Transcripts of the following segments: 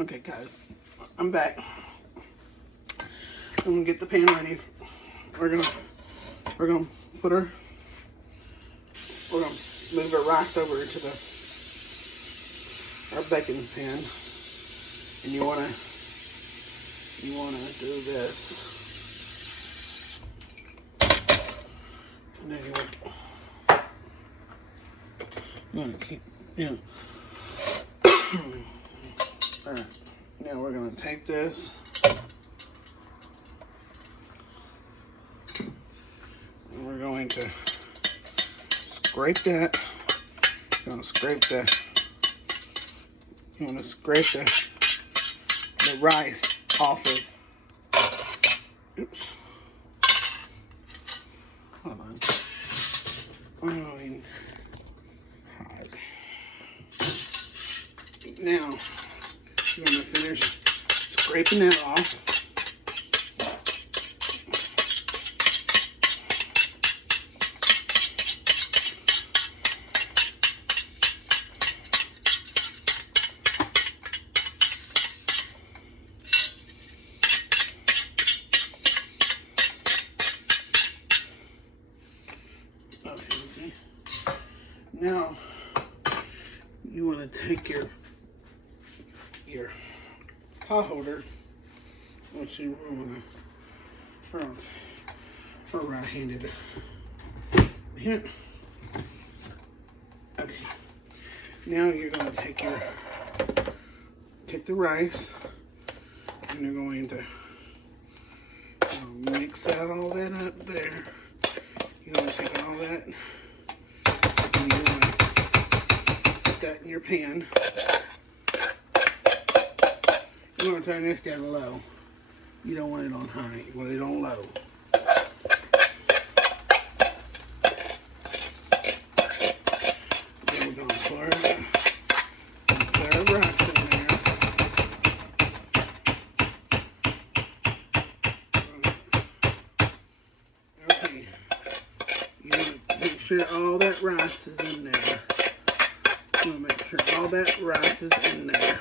Okay, guys, I'm back. I'm gonna get the pan ready. We're gonna put our, we're gonna move our rice over into our baking pan, and you wanna do this, and then you wanna keep, all right. Now we're gonna take this. And we're going to scrape that. You want to scrape the rice off of. Oops. Hold on. I'm going hide. Now you're going to finish scraping that off. Okay. Now you want to take your pot holder. Let's see, we're right-handed. Here. Okay. Now you're going to take the rice, and you're going to mix out all that up there. You're going to take all that, and you're going to put that in your pan. You're going to turn this down low. You don't want it on high. You want it on low. Then we're going to pour our rice in there. Okay. You want to make sure all that rice is in there. You want to make sure all that rice is in there.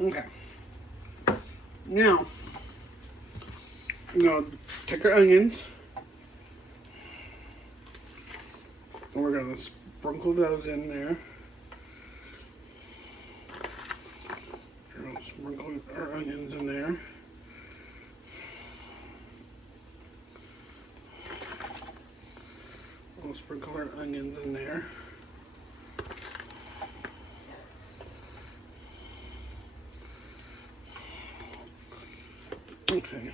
Okay. Now, we're going to take our onions, and we're going to sprinkle those in there. We're going to sprinkle our onions in there. We'll sprinkle our onions in there. Okay.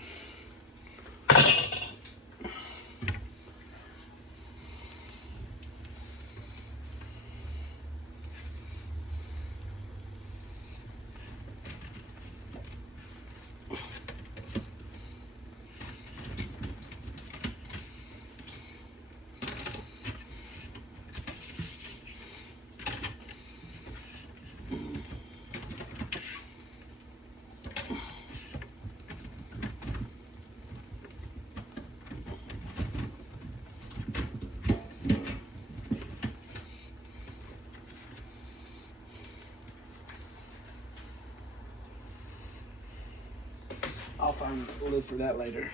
I'll find a lid for that later.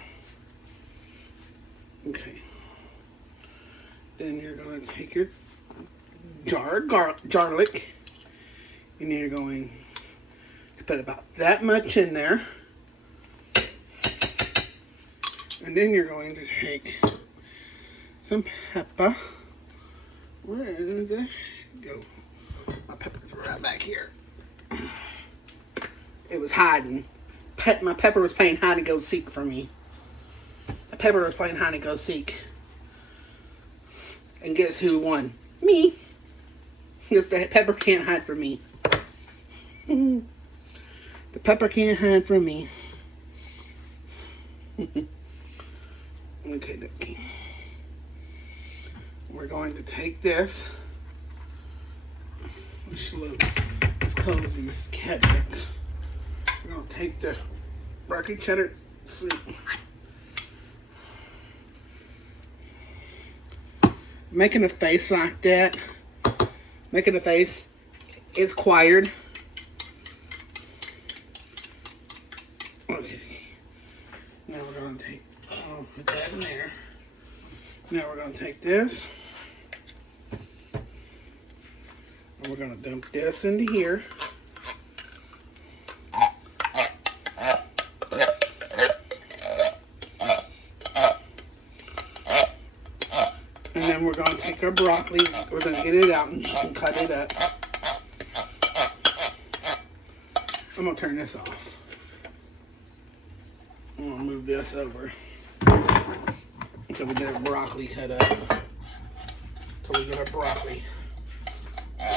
Okay. Then you're going to take your jar of garlic, and you're going to put about that much in there. And then you're going to take some pepper. Where did it go? My pepper's right back here. It was hiding. My pepper was playing hide and go seek for me. My pepper was playing hide and go seek. And guess who won? Me. Because the pepper can't hide from me. The pepper can't hide from me. Okay. We're going to take this. Let's close these cabinets. We're going to take the broccoli cheddar soup. making a face like that, making a face, is acquired. Okay. Now we're going to take, I'll put that in there. Now we're going to take this. And we're going to dump this into here. And then we're going to take our broccoli, we're going to get it out and cut it up. I'm going to turn this off. I'm going to move this over. So we get our broccoli cut up. So we get our broccoli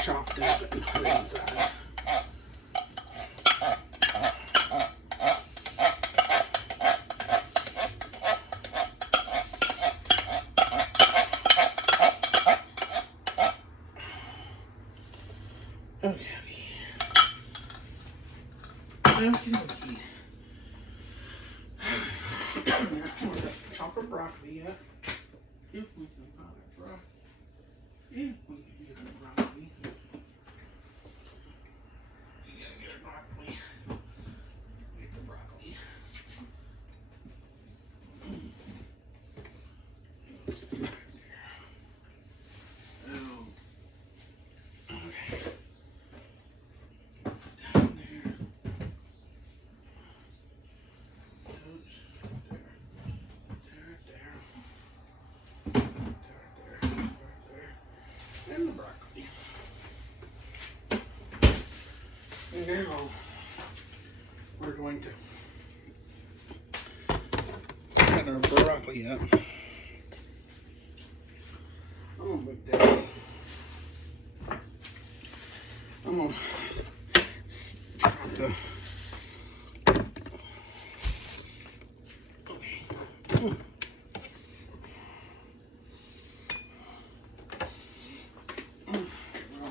chopped up and put inside. Okay. Chop our broccoli up. If we can find our broccoli. If we can get our broccoli. We gotta get our broccoli. Get the broccoli. Oh. Okay. Down there. And the broccoli. And now we're going to cut our broccoli up. I'm gonna move this. I'm gonna drop the. Okay.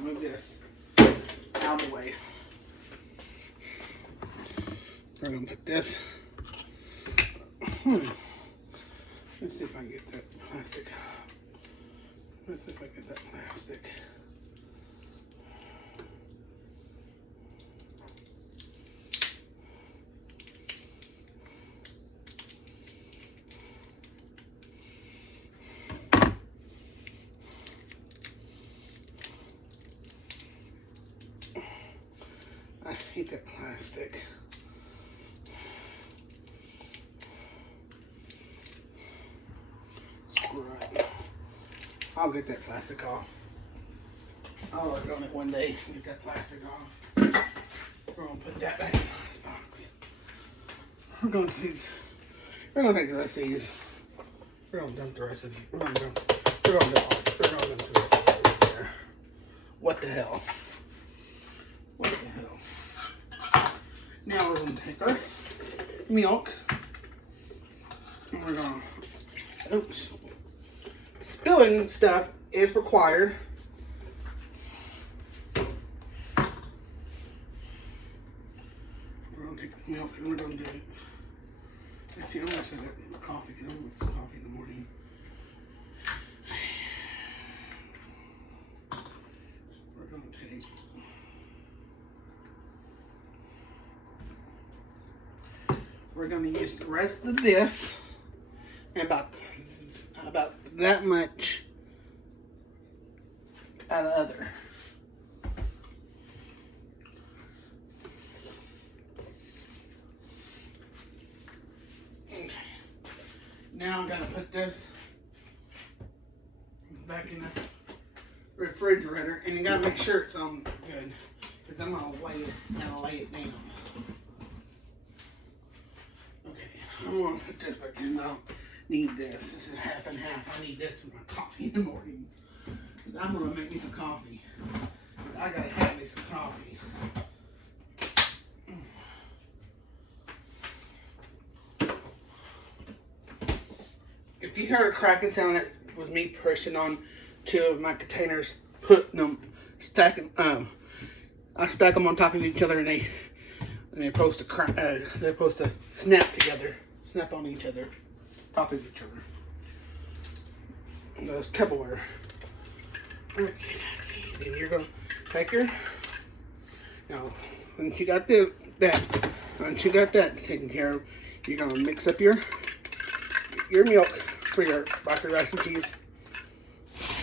Move this out of the way. We're going to put this. Let's see if I can get that plastic. Let's see if I can get that plastic. I hate that plastic. Screw it. I'll get that plastic off. I'll work on it one day. Get that plastic off. We're gonna put that back in this box. We're gonna take the rest of these. We're gonna dump the rest of these. We're gonna dump the rest of these there. What the hell? What the hell? Now we're going to take our milk and we're going to, oops, spilling stuff is required. We're going to take the milk and we're going to do it. Actually, I'm going to set that coffee because I'm going to make some coffee in the morning. We're going to take we're going to use the rest of this and about that much out of the other. Okay. Now I'm going to put this back in the refrigerator, and you got to make sure it's on good because I'm going to lay it down. I'm going to put this back in. I don't need this. This is half and half. I need this for my coffee in the morning. I'm going to make me some coffee. I got to have me some coffee. If you heard a cracking sound, that was me pushing on two of my containers, putting them, stacking. I stack them on top of each other, and they're supposed to snap together, snap on each other, top of each other. And those Tupperware. Okay, then you're gonna take your, now, once you got that taken care of, you're gonna mix up your milk for your broccoli, rice, and cheese.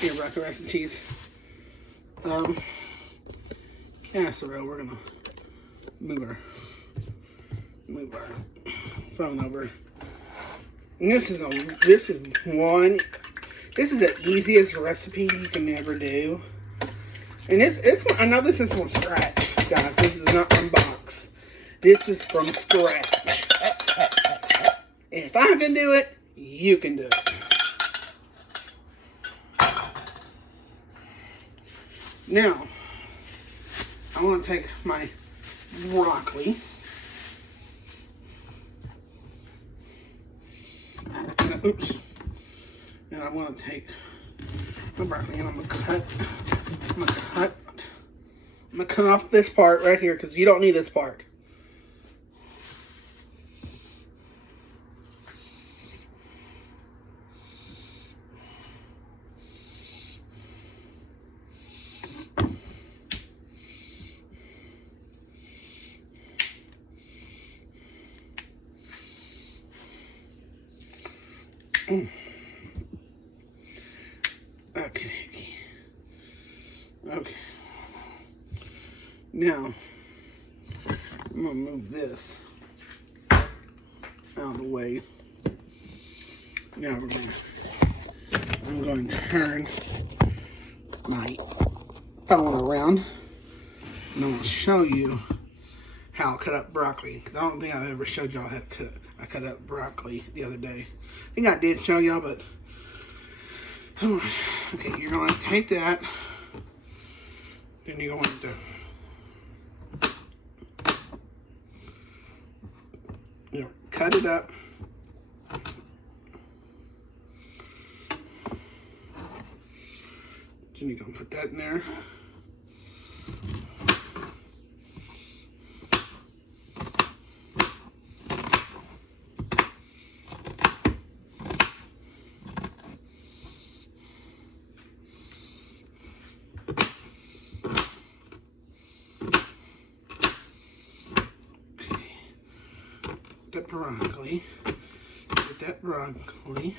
Your broccoli, rice, and cheese casserole. We're gonna move our phone over. And this is the easiest recipe you can ever do. And I know this is from scratch, guys. This is not unboxed. This is from scratch. And if I can do it, you can do it. Now, I want to take my broccoli. Oops. And I'm going to take my broccoli and I'm going to cut off this part right here because you don't need this part. Okay. Now, I'm going to move this out of the way. Now I'm going to turn my phone around and I'm going to show you how I cut up broccoli. I don't think I ever showed y'all how I cut up broccoli the other day. I think I did show y'all, but okay, you're going to take that. Then you're going to cut it up. Then you're going to put that in there. That broccoli, get that broccoli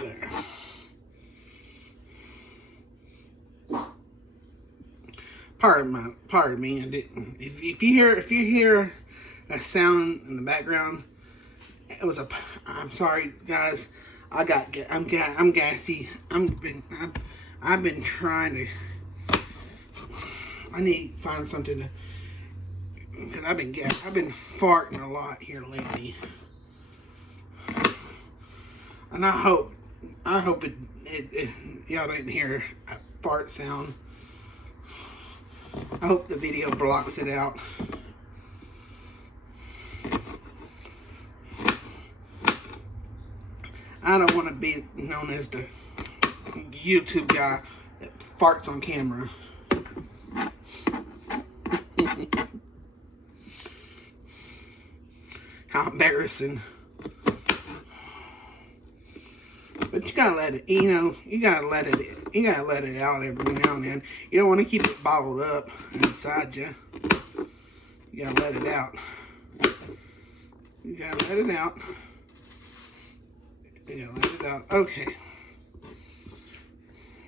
there. Pardon me. I didn't. If you hear a sound in the background, it was I'm sorry, guys. I'm gassy. I've been trying to. I need to find something to. Because I've been farting a lot here lately, and I hope it y'all didn't hear a fart sound. I hope the video blocks it out. I don't want to be known as the YouTube guy that farts on camera. How embarrassing. But you gotta let it, you gotta let it out every now and then. You don't want to keep it bottled up inside you. You gotta let it out. You gotta let it out. You gotta let it out. Okay.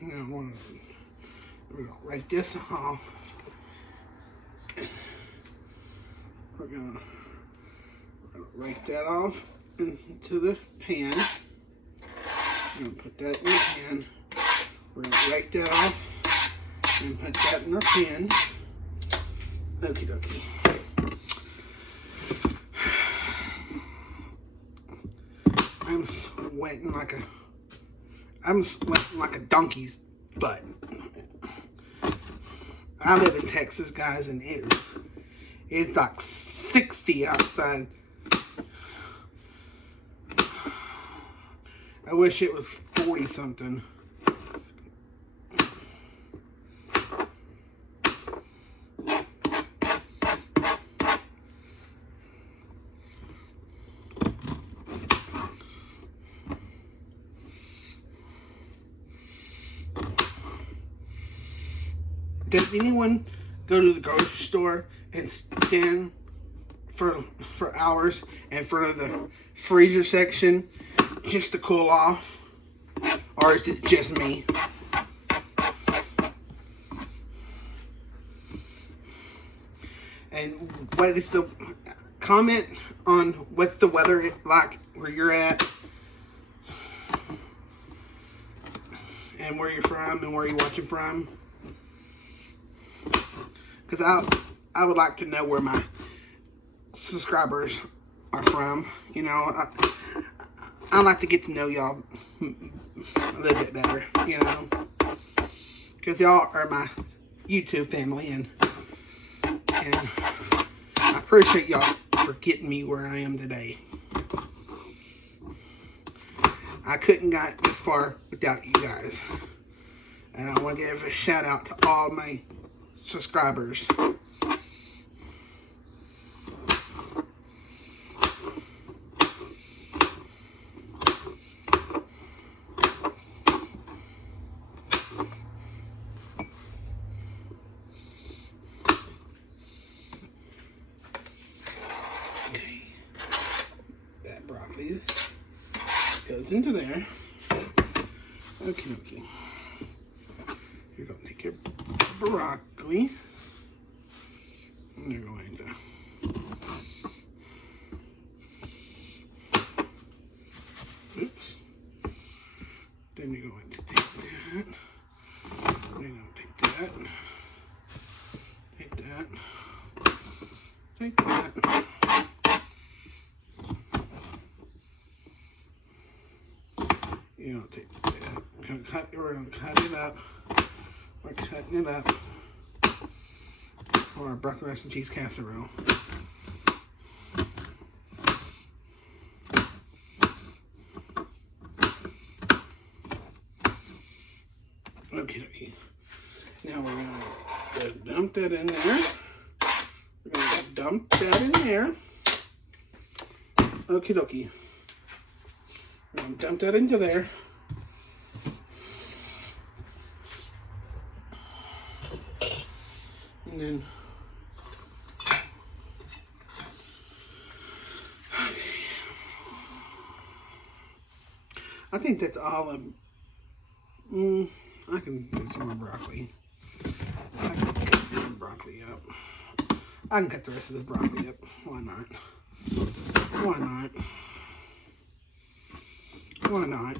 Now we're gonna write this off. We're gonna write that off into the pan. I'm gonna put that in the pan. We're gonna write that off and put that in our pan. Okie dokie. I'm sweating like a donkey's butt. I live in Texas, guys, and it's like 60 outside. I wish it was 40 something. Does anyone go to the grocery store and stand for hours in front of the freezer section just to cool off? Or is it just me? And what is the comment on what's the weather like where you're at, and where you're from, and where you're watching from? Because I would like to know where my subscribers are from. You know, I like to get to know y'all a little bit better, you know, because y'all are my YouTube family, and I appreciate y'all for getting me where I am today. I couldn't got this far without you guys, and I want to give a shout out to all my subscribers. Okay, that broccoli goes into there. Okay. You're going to take your broccoli, and you're going to then you're going to take that, then you're going to take that, take that, you know, take that. We're going to cut it up. We're cutting it up for our broccoli rice and cheese casserole. Okay. Now we're going to dump that in there. We're going to dump that in there. Okie dokie. We're going to dump that into there. And then I think that's all of I can do some more broccoli. I can cut some broccoli up. I can cut the rest of this broccoli up. Why not? Why not? Why not?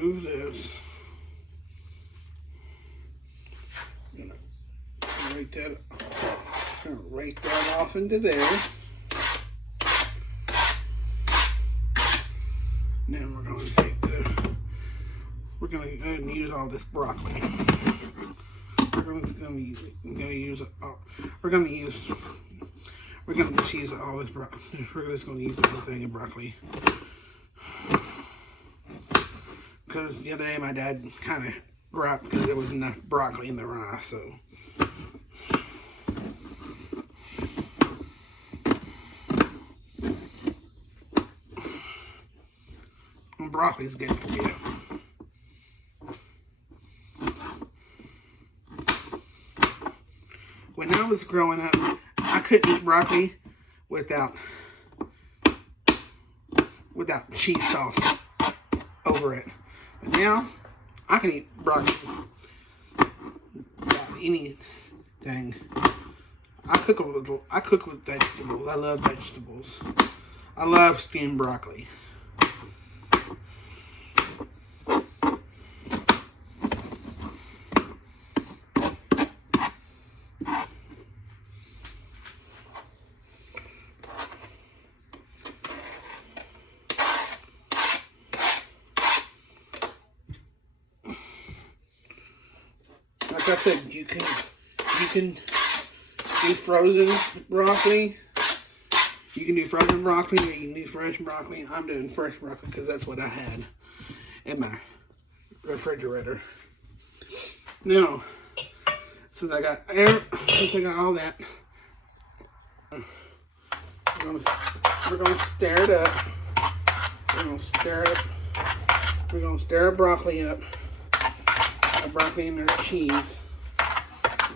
Move this. I'm gonna rake that off into there. Now we're going to take we're going to go ahead and use all this broccoli. We're going to use all this broccoli. We're just going to use the whole thing of broccoli. Because the other day my dad kind of griped because there was enough broccoli in the rice, so. And broccoli is good for you. When I was growing up, I couldn't eat broccoli without cheese sauce over it. But now, I can eat broccoli without anything. I cook with vegetables. I love vegetables. I love steamed broccoli. Like I said, you can do frozen broccoli. You can do frozen broccoli, or you can do fresh broccoli. I'm doing fresh broccoli because that's what I had in my refrigerator. Now, since I got all that, we're gonna stir it up. We're gonna stir broccoli up. Broccoli and our cheese.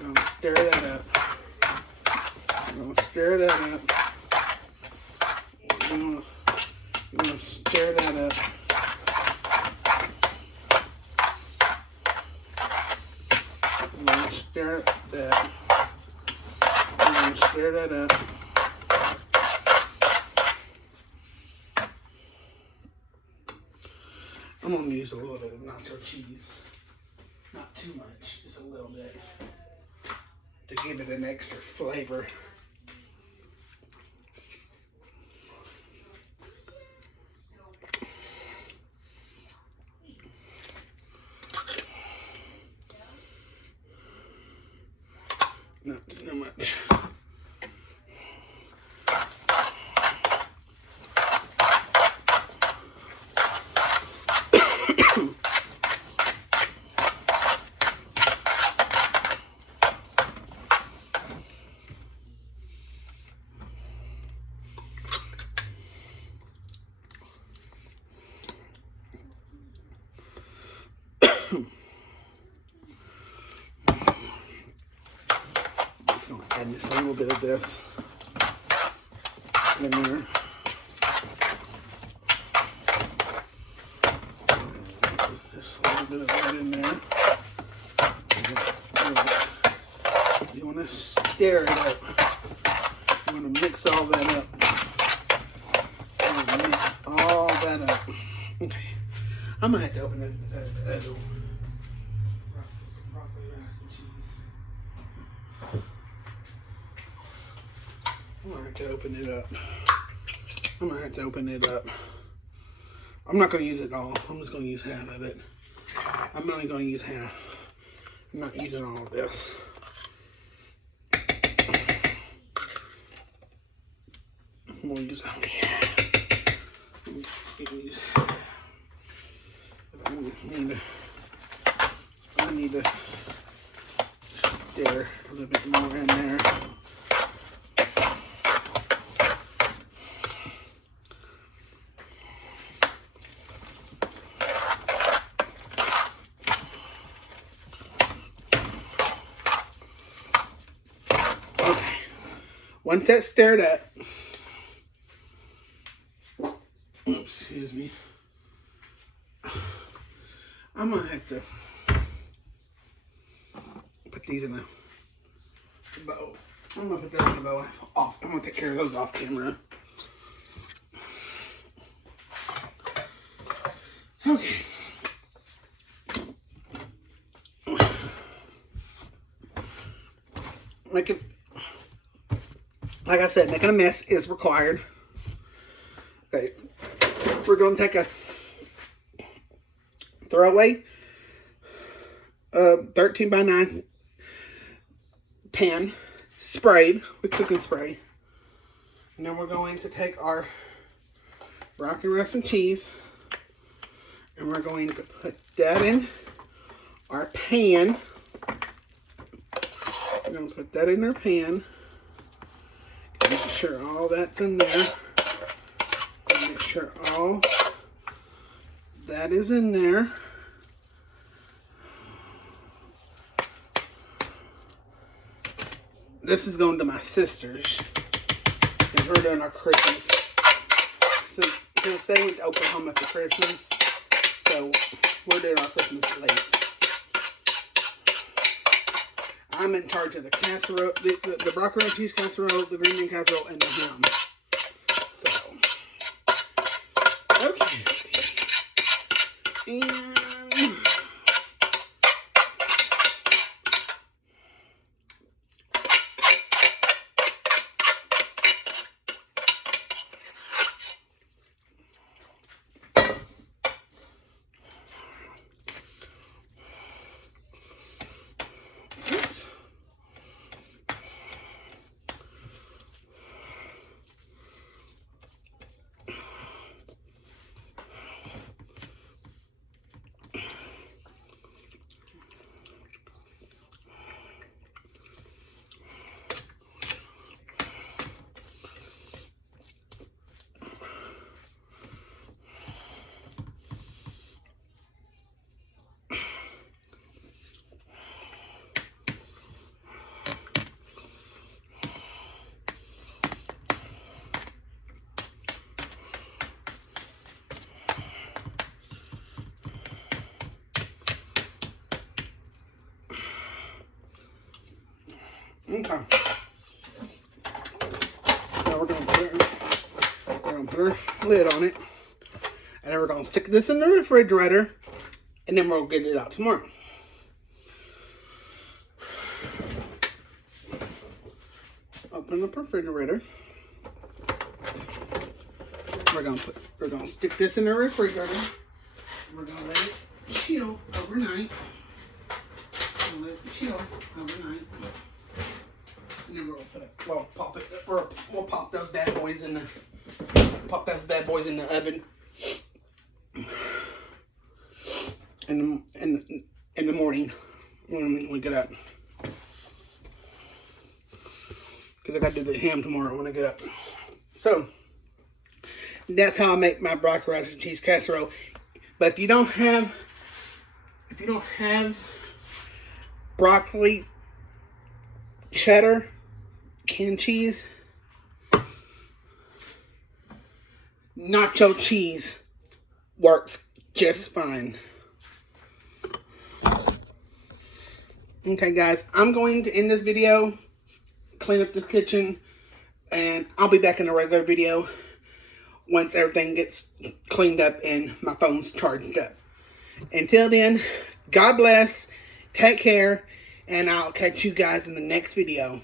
We're gonna stir that up. We're gonna stir that up. We're gonna stir that up. We're gonna stir that. We're gonna stir that up. I'm gonna use a little bit of nacho cheese. Not too much, just a little bit, to give it an extra flavor. Not too much. Add just a little bit of this in there. Just a little bit of that in there. You want to stir it up. You want to mix all that up. Mix all that up. Okay. I'm going to have to open it. I'm gonna have to open it up. I'm gonna have to open it up. I'm not gonna use it all. I'm just gonna use half of it. I'm only gonna use half. I'm not using all of this. I'm gonna use I need to stir a little bit more in there. Once that's stirred up, oops, excuse me, I'm gonna have to put these in the bowl. I'm gonna put those in the bowl off. I'm gonna take care of those off camera. Okay. Like I said, making a mess is required. Okay, we're going to take a throwaway 13 by 9 pan sprayed with cooking spray. And then we're going to take our broccoli rice and cheese, and we're going to put that in our pan. We're going to put that in our pan. Make sure all that's in there. Make sure all that is in there. This is going to my sister's, and we're doing our Christmas. So they went to Oklahoma for Christmas. So So we're doing our Christmas late. I'm in charge of the casserole, the broccoli and cheese casserole, the green bean casserole, and the ham. So, okay. And okay. Now we're gonna put our lid on it, and then we're gonna stick this in the refrigerator, and then we'll get it out tomorrow. Open up the refrigerator. We're gonna stick this in the refrigerator. And we're gonna let it chill overnight. Let it chill overnight. And then we'll pop it, or we'll pop those bad boys in the oven. In the morning when we get up. Because I gotta do the ham tomorrow when I get up. So that's how I make my broccoli rice and cheese casserole. But if you don't have broccoli, cheddar, canned cheese, nacho cheese works just fine. Okay guys, I'm going to end this video, clean up the kitchen, and I'll be back in a regular video once everything gets cleaned up and my phone's charged up. Until then, God bless, take care, and I'll catch you guys in the next video.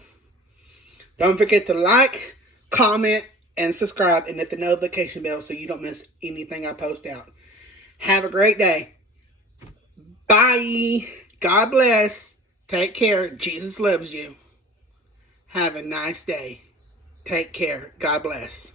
Don't forget to like, comment, and subscribe, and hit the notification bell so you don't miss anything I post out. Have a great day. Bye. God bless. Take care. Jesus loves you. Have a nice day. Take care. God bless.